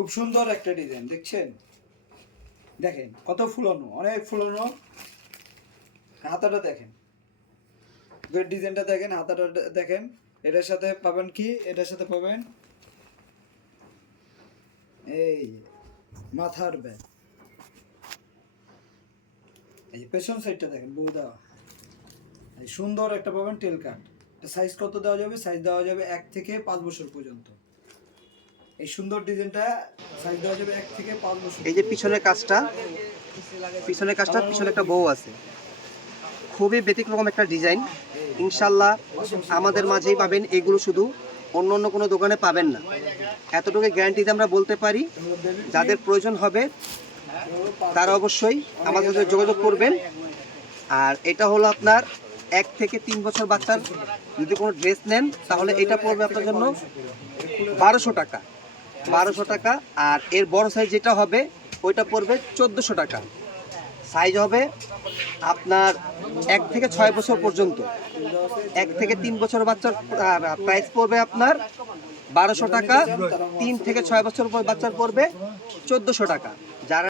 খুব সুন্দর একটা ডিজাইন দেখছেন, দেখেন কত ফুলানো, অনেক ফুলানো। হাতাটা দেখেন, ডিজাইনটা দেখেন, হাতাটা দেখেন। এটার সাথে পাবেন কি, এটার সাথে পাবেন এই মাথার ব্যাগ, এই পেছন সাইডটা দেখেন বউ দেওয়া, এই সুন্দর একটা পাবেন টেল কাট। সাইজ কত দেওয়া যাবে? সাইজ দেওয়া যাবে 1 থেকে 5 বছর পর্যন্ত। এই সুন্দর ডিজাইনটা সাইজ দেওয়া যাবে 1 থেকে 5 বছর। এই যে পিছনের কাজটা, পিছনে একটা বউ আছে, খুবই ব্যতিক্রম একটা ডিজাইন। ইনশাল্লাহ আমাদের মাঝেই পাবেন এগুলো, শুধু অন্য অন্য কোনো দোকানে পাবেন না, এতটুকু গ্যারান্টিতে আমরা বলতে পারি। যাদের প্রয়োজন হবে তারা অবশ্যই আমাদের সাথে যোগাযোগ করবেন। আর এটা হলো আপনার 1 থেকে 3 বছর বাচ্চার যদি কোনো ড্রেস নেন তাহলে এটা পড়বে আপনার জন্য 1200 টাকা, 1200 টাকা। আর এর বড় সাইজ যেটা হবে ওইটা পড়বে 1400 টাকা। সাইজ হবে আপনার 1 থেকে 6 বছর পর্যন্ত। 1 থেকে 3 বছর বাচ্চার প্রাইস পড়বে আপনার 1200 টাকা, 3 থেকে 6 বছর বাচ্চার পড়বে 1400 টাকা। যারা